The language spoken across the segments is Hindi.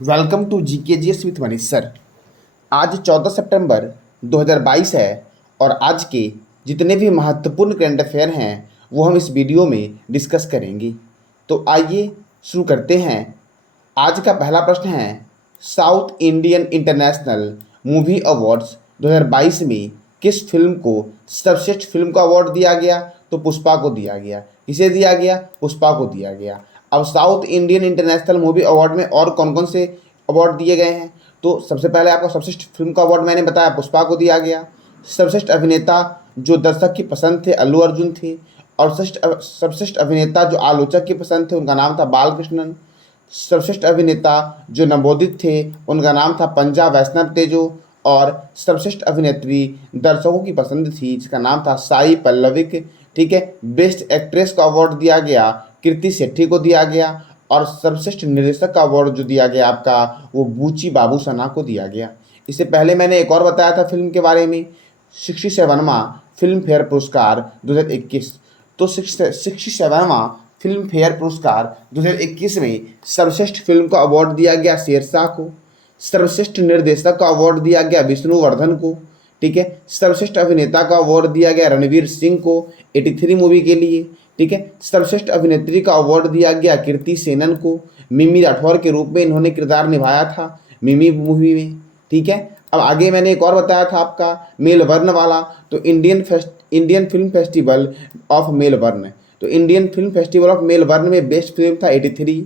Welcome to GKGS with Manish sir. आज 14 सितंबर 2022 है और आज के जितने भी महत्वपूर्ण करंट अफेयर हैं वो हम इस वीडियो में डिस्कस करेंगे। तो आइए शुरू करते हैं। आज का पहला प्रश्न है, south Indian international movie awards 2022 में किस फिल्म को सर्वश्रेष्ठ फिल्म का अवार्ड दिया गया? तो पुष्पा को दिया गया। किसे दिया गया? पुष्पा को दिया गया। अब south Indian international movie award में और कौन कौन से अवार्ड दिए गए हैं? तो सबसे पहले आपको सर्वश्रेष्ठ फिल्म का अवार्ड मैंने बताया, पुष्पा को दिया गया। सर्वश्रेष्ठ अभिनेता जो दर्शक की पसंद थे, अल्लू अर्जुन थे। और सर्वश्रेष्ठ अभिनेता जो आलोचक की पसंद थे, उनका नाम था बालकृष्णन। सर्वश्रेष्ठ अभिनेता जो नवोदित थे, उनका नाम था पंजा वैष्णव तेजो। और सर्वश्रेष्ठ अभिनेत्री दर्शकों की पसंद थी, जिसका नाम था साई पल्लविक। ठीक है। बेस्ट एक्ट्रेस का अवार्ड दिया गया कीर्ति सेठी को दिया गया। और सर्वश्रेष्ठ निर्देशक का अवार्ड जो दिया गया आपका, वो बूची बाबूसना को दिया गया। इससे पहले मैंने एक और बताया था फिल्म के बारे में, 67वां फिल्म फेयर पुरस्कार 2021। तो 67वां फिल्म फेयर पुरस्कार 2021 में सर्वश्रेष्ठ फिल्म का अवार्ड दिया गया शेरशाह को। सर्वश्रेष्ठ निर्देशक का अवार्ड दिया गया विष्णुवर्धन को। ठीक है। सर्वश्रेष्ठ अभिनेता का अवार्ड दिया गया रणवीर सिंह को 83 मूवी के लिए। ठीक है। सर्वश्रेष्ठ अभिनेत्री का अवार्ड दिया गया कीर्ति सेनन को। मिमी राठौर के रूप में इन्होंने किरदार निभाया था मिमी मूवी में। ठीक है। अब आगे मैंने एक और बताया था आपका मेलबर्न वाला, तो Indian film festival of Melbourne. तो Indian film festival of Melbourne में बेस्ट फिल्म था 83।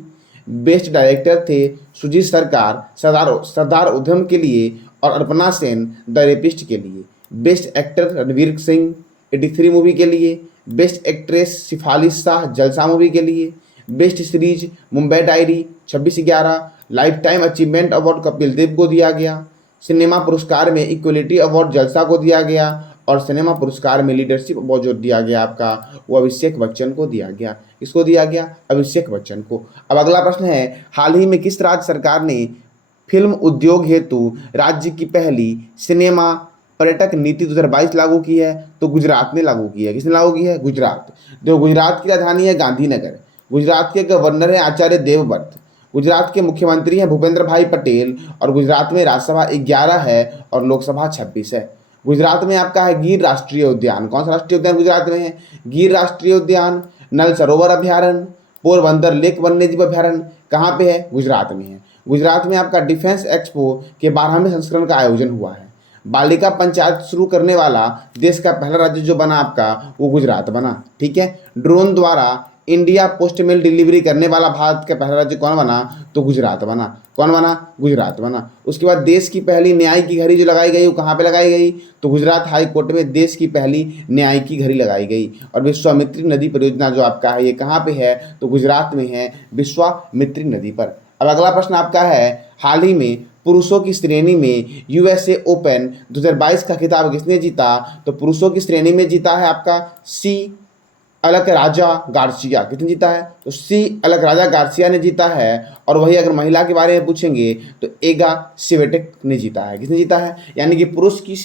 बेस्ट डायरेक्टर थे सुजीत सरकार सरदार उधम के लिए और अर्पणा सेन द रेपिस्ट के लिए। Best actor Ranveer Singh 83 movie के लिए। बेस्ट एक्ट्रेस शिफाली शाह जलसा मूवी के लिए। Best series Mumbai diary 26/11। Lifetime achievement award Kapil Dev को दिया गया। सिनेमा पुरस्कार में इक्वलिटी अवार्ड जलसा को दिया गया। और सिनेमा पुरस्कार में लीडरशिप अवार्ड जो दिया गया आपका, वो अभिषेक बच्चन को दिया गया। किसको दिया गया? अभिषेक बच्चन को। अब अगला प्रश्न है, हाल ही में किस राज्य सरकार ने फिल्म उद्योग हेतु राज्य की पहली सिनेमा पर्यटक नीति 2022 लागू की है? तो गुजरात ने लागू की है। किसने लागू की है? गुजरात। जो गुजरात की राजधानी है गांधीनगर। गुजरात के गवर्नर हैं आचार्य देवव्रत। गुजरात के मुख्यमंत्री हैं भूपेंद्र भाई पटेल। और गुजरात में राज्यसभा 11 है और लोकसभा 26 है। गुजरात में आपका है गिर राष्ट्रीय उद्यान। कौन सा राष्ट्रीय उद्यान गुजरात में है? गिर राष्ट्रीय उद्यान। नल सरोवर अभ्यारण्य, पोरबंदर लेक वन्यजीव अभ्यारण्य कहाँ पे है? गुजरात में है। गुजरात में आपका डिफेंस एक्सपो के 12वें संस्करण का आयोजन हुआ है। बालिका पंचायत शुरू करने वाला देश का पहला राज्य जो बना आपका, वो गुजरात बना। ठीक है। ड्रोन द्वारा इंडिया पोस्ट मेल डिलीवरी करने वाला भारत का पहला राज्य कौन बना? तो गुजरात बना। कौन बना? गुजरात बना। उसके बाद देश की पहली न्याय की घड़ी जो लगाई गई, वो कहाँ पे लगाई गई? तो गुजरात हाई कोर्ट में देश की पहली न्याय की घड़ी लगाई गई। और विश्वामित्री नदी परियोजना जो आपका है, ये कहाँ पे है? तो गुजरात में है, विश्वामित्री नदी पर। अब अगला प्रश्न आपका है, हाल ही में पुरुषों की श्रेणी में यूएसए ओपन 2022 का खिताब किसने जीता? तो पुरुषों की श्रेणी में जीता है आपका सी अलकराजा गार्सिया। किसने जीता है? तो सी अलकराजा गार्सिया ने जीता है। और वही अगर महिला के बारे में पूछेंगे तो एगा स्विएटेक ने जीता है। किसने जीता है? यानी कि पुरुष की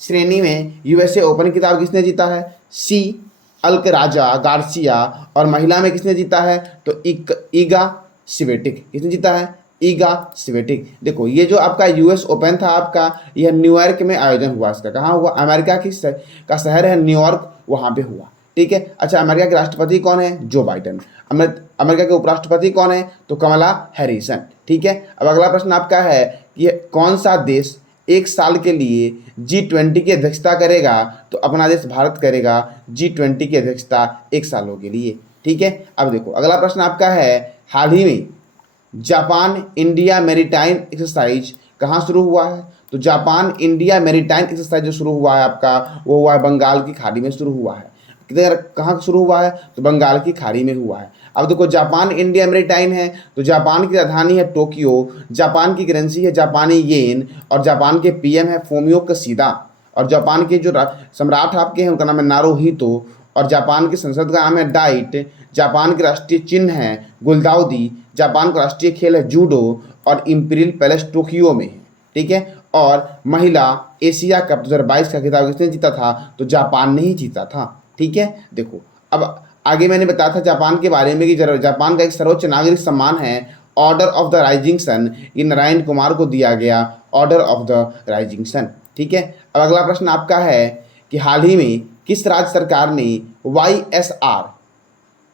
श्रेणी में यूएसए ओपन खिताब किसने जीता है? सी अलकराजा गार्सिया। और महिला में किसने जीता है? तो ईगा स्विएटेक। किसने जीता है? ईगा स्विएटेक। देखो, ये जो आपका यूएस ओपन था आपका, यह न्यूयॉर्क में आयोजन हुआ। इसका कहाँ हुआ? अमेरिका का शहर है न्यूयॉर्क, वहाँ पे हुआ। ठीक है। अच्छा, अमेरिका के राष्ट्रपति कौन है? Joe Biden. अमेरिका के उपराष्ट्रपति कौन है? तो कमला हैरिसन। ठीक है। अब अगला प्रश्न आपका है कि कौन सा देश एक साल के लिए G20 की अध्यक्षता करेगा? तो अपना देश भारत करेगा G20 की अध्यक्षता 1 सालों के लिए। ठीक है। अब देखो, अगला प्रश्न आपका है, हाल ही में जापान इंडिया मैरीटाइम एक्सरसाइज कहाँ शुरू हुआ है? तो जापान इंडिया मैरीटाइम एक्सरसाइज जो शुरू हुआ है आपका, वो हुआ है बंगाल की खाड़ी में शुरू हुआ है। किधर कहाँ शुरू हुआ है? तो बंगाल की खाड़ी में हुआ है। अब देखो, जापान इंडिया मैरीटाइम है, तो जापान की राजधानी है टोक्यो। जापान की करेंसी है जापानी येन। और जापान के पीएम है फोमियो किशिदा। और जापान के जो सम्राट आपके हैं, उनका नाम है नारुहितो। और जापान की संसद का नाम है डाइट। जापान के राष्ट्रीय चिन्ह है गुलदाउदी। जापान का राष्ट्रीय खेल है जूडो। और इंपीरियल पैलेस टोक्यो में है। ठीक है। और महिला एशिया कप 2022 का खिताब किसने जीता था? तो जापान ने ही जीता था। ठीक है। देखो, अब आगे मैंने बताया था जापान के बारे में कि जापान का एक सर्वोच्च नागरिक सम्मान है order of the rising sun, ये नारायण कुमार को दिया गया order of the rising sun. ठीक है, अब अगला प्रश्न आपका है कि हाल ही में किस राज्य सरकार ने YSR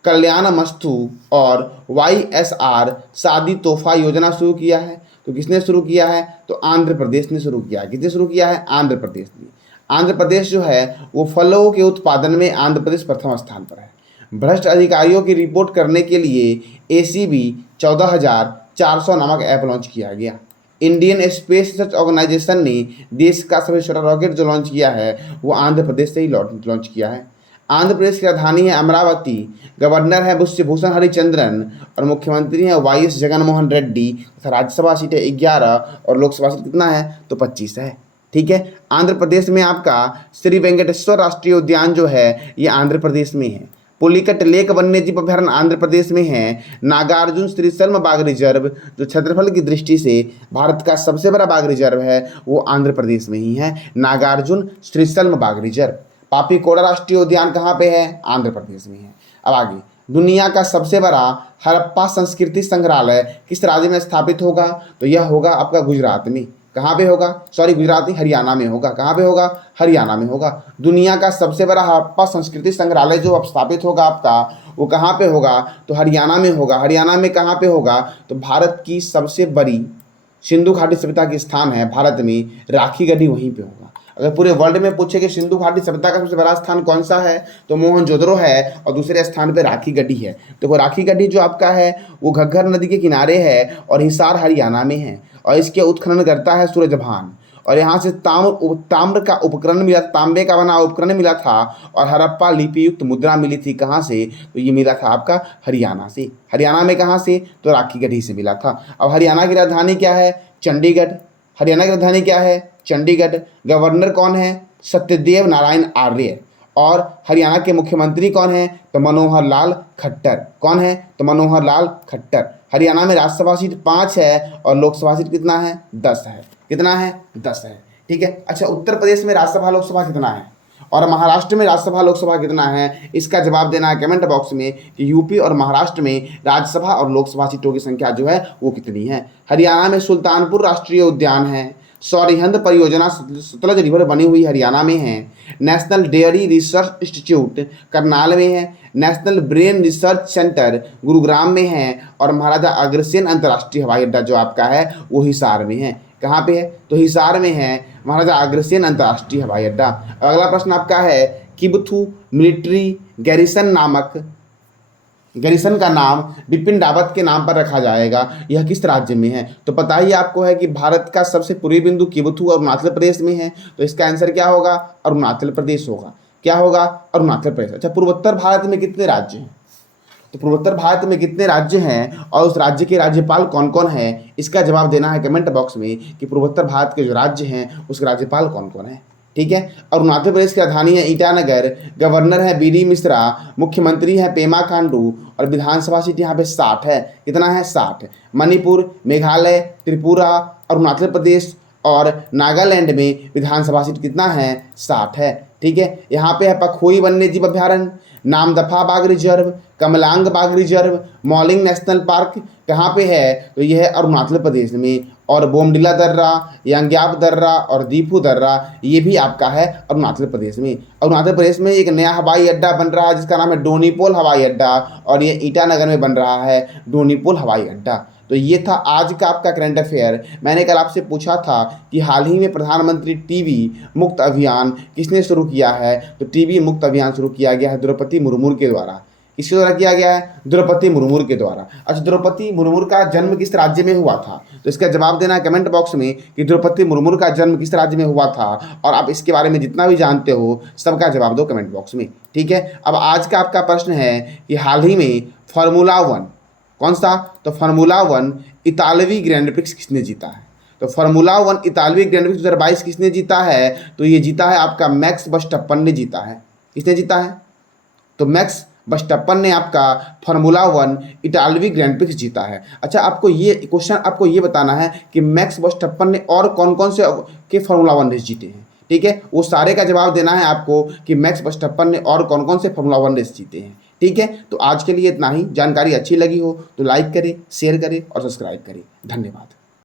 कल्याणमस्तु और YSR शादी तोहफा योजना शुरू किया है? तो किसने शुरू किया है? तो आंध्र प्रदेश ने शुरू किया है। किसने शुरू किया है? आंध्र प्रदेश ने। आंध्र प्रदेश जो है वो फलों के उत्पादन में आंध्र प्रदेश प्रथम स्थान पर है। भ्रष्ट अधिकारियों की रिपोर्ट करने के लिए ACB 14,400 नामक ऐप लॉन्च किया गया। इंडियन स्पेस रिसर्च ऑर्गेनाइजेशन ने देश का सबसे छोटा रॉकेट जो लॉन्च किया है वो आंध्र प्रदेश से ही लॉन्च किया है। आंध्र प्रदेश की राजधानी है अमरावती, गवर्नर है पुष्यभूषण हरिचंद्रन और मुख्यमंत्री हैं YS जगनमोहन रेड्डी। राज्यसभा सीटें 11 और लोकसभा सीट कितना है? तो 25 है। ठीक है, आंध्र प्रदेश में आपका श्री वेंकटेश्वर राष्ट्रीय उद्यान जो है ये आंध्र प्रदेश में है। पुलिकट लेक वन्यजीव अभयारण्य आंध्र प्रदेश में है। नागार्जुन श्रीशल्म बाघ रिजर्व जो क्षेत्रफल की दृष्टि से भारत का सबसे बड़ा बाघ रिजर्व है वो आंध्र प्रदेश में ही है, नागार्जुन श्रीशल्म बाघ रिजर्व। पापीकोड़ा राष्ट्रीय उद्यान कहाँ पे है? आंध्र प्रदेश में है। अब आगे, दुनिया का सबसे बड़ा हड़प्पा संस्कृति संग्रहालय किस राज्य में स्थापित होगा? तो यह होगा आपका गुजरात में। कहाँ पे होगा? सॉरी, गुजरात नहीं, हरियाणा में होगा। कहाँ पे होगा? हरियाणा में होगा। दुनिया का सबसे बड़ा हड़प्पा संस्कृति संग्रहालय जो अब स्थापित होगा आपका वो कहाँ पे होगा? तो हरियाणा में होगा। हरियाणा में कहाँ पे होगा? तो भारत की सबसे बड़ी सिंधु घाटी सभ्यता के स्थान है भारत में, राखी गढ़ी वहीं पे होगा। अगर पूरे वर्ल्ड में पूछे कि सिंधु घाटी सभ्यता का सबसे बड़ा स्थान कौन सा है तो मोहनजोदड़ो है और दूसरे स्थान पे राखी गढ़ी है। तो वो राखी गढ़ी जो आपका है वो घग्गर नदी के किनारे है और हिसार हरियाणा में है और इसके उत्खनन करता है सूरजभान और यहाँ से ताम्र का उपकरण मिला, तांबे का बना उपकरण मिला था और हड़प्पा लिपि युक्त मुद्रा मिली थी। कहाँ से? तो ये मिला था आपका हरियाणा से। हरियाणा में कहाँ से? तो राखी गढ़ी से मिला था। अब हरियाणा की राजधानी क्या है? चंडीगढ़। हरियाणा की राजधानी क्या है? चंडीगढ़। गवर्नर कौन है? सत्यदेव नारायण आर्य। और हरियाणा के मुख्यमंत्री कौन है? तो मनोहर लाल खट्टर। कौन है? तो मनोहर लाल खट्टर। हरियाणा में राज्यसभा सीट 5 है और लोकसभा सीट कितना है? 10 है। कितना है? 10 है। ठीक है। अच्छा, उत्तर प्रदेश में राज्यसभा लोकसभा कितना है और महाराष्ट्र में राज्यसभा लोकसभा कितना है? इसका जवाब देना है कमेंट बॉक्स में कि यूपी और महाराष्ट्र में राज्यसभा और लोकसभा सीटों की संख्या जो है वो कितनी है। हरियाणा में सुल्तानपुर राष्ट्रीय उद्यान है। सौरिहंद परियोजना सतलज रिवर बनी हुई हरियाणा में है। National dairy research institute Karnal में है। National brain research centre Gurugram में है और महाराजा अग्रसेन अंतर्राष्ट्रीय हवाई अड्डा जो आपका है वो हिसार में है। कहाँ पे है? तो हिसार में है महाराजा अग्रसेन अंतर्राष्ट्रीय हवाई अड्डा। अगला प्रश्न आपका है, किबथू मिलिट्री गैरिसन का नाम बिपिन रावत के नाम पर रखा जाएगा, यह किस राज्य में है? तो पता ही आपको है कि भारत का सबसे पूर्वी बिंदु किबथू अरुणाचल प्रदेश में है, तो इसका आंसर क्या होगा? अरुणाचल प्रदेश होगा। क्या होगा? अरुणाचल प्रदेश। अच्छा, पूर्वोत्तर भारत में कितने राज्य हैं? तो पूर्वोत्तर भारत में कितने राज्य हैं और उस राज्य के राज्यपाल कौन कौन हैं? इसका जवाब देना है कमेंट बॉक्स में कि पूर्वोत्तर भारत के जो राज्य हैं उसके राज्यपाल कौन कौन है। ठीक है। अरुणाचल प्रदेश की राजधानी है ईटानगर। गवर्नर है BD मिश्रा। मुख्यमंत्री है पेमा खांडू और विधानसभा सीट यहाँ पे 60 है। कितना है? 60। मणिपुर, मेघालय, त्रिपुरा, अरुणाचल प्रदेश और नागालैंड में विधानसभा सीट कितना है? 60 है। ठीक है। यहाँ पे है पखोई वन्यजीव अभयारण्य, नामदफा बाघ रिजर्व, कमलांग बाघ रिजर्व, मॉलिंग नेशनल पार्क कहाँ पे है? तो यह है अरुणाचल प्रदेश में। और बोमडिला दर्रा, यांग्याप दर्रा और दीपू दर्रा ये भी आपका है अरुणाचल प्रदेश में। अरुणाचल प्रदेश में एक नया हवाई अड्डा बन रहा है जिसका नाम है डोनीपोल हवाई अड्डा और ये ईटानगर में बन रहा है डोनीपोल हवाई अड्डा। तो ये था आज का आपका करंट अफेयर। मैंने कल आपसे पूछा था कि हाल ही में प्रधानमंत्री टीबी मुक्त अभियान किसने शुरू किया है? तो टीबी मुक्त अभियान शुरू किया गया है द्रौपदी मुर्मू के द्वारा। किसके द्वारा किया गया है? द्रौपदी मुर्मू के द्वारा। अच्छा, द्रौपदी मुर्मू का जन्म किस राज्य में हुआ था? तो इसका जवाब देना है कमेंट बॉक्स में कि द्रौपदी मुर्मू का जन्म किस राज्य में हुआ था और आप इसके बारे में जितना भी जानते हो सबका जवाब दो कमेंट बॉक्स में। ठीक है। अब आज का आपका प्रश्न है कि हाल ही में फार्मूला 1 कौन सा? तो फार्मूला 1 इतालवी ग्रैंड प्रिक्स किसने जीता है? तो फार्मूला 1 इतालवी ग्रैंड प्रिक्स 2022 किसने जीता है? तो ये जीता है आपका मैक्स वर्स्टैपेन ने जीता है। किसने जीता है? तो मैक्स वर्स्टैपेन ने आपका फार्मूला 1 इटालवी ग्रैंड प्रिक्स जीता है। अच्छा, आपको ये क्वेश्चन आपको ये बताना है कि मैक्स वर्स्टैपेन ने और कौन कौन से के फार्मूला 1 रेस जीते हैं। ठीक है, वो सारे का जवाब देना है आपको कि मैक्स वर्स्टैपेन ने और कौन कौन से फार्मूला 1 रेस जीते हैं। ठीक है, तो आज के लिए इतना ही। जानकारी अच्छी लगी हो तो लाइक करें, शेयर करें और सब्सक्राइब करें। धन्यवाद।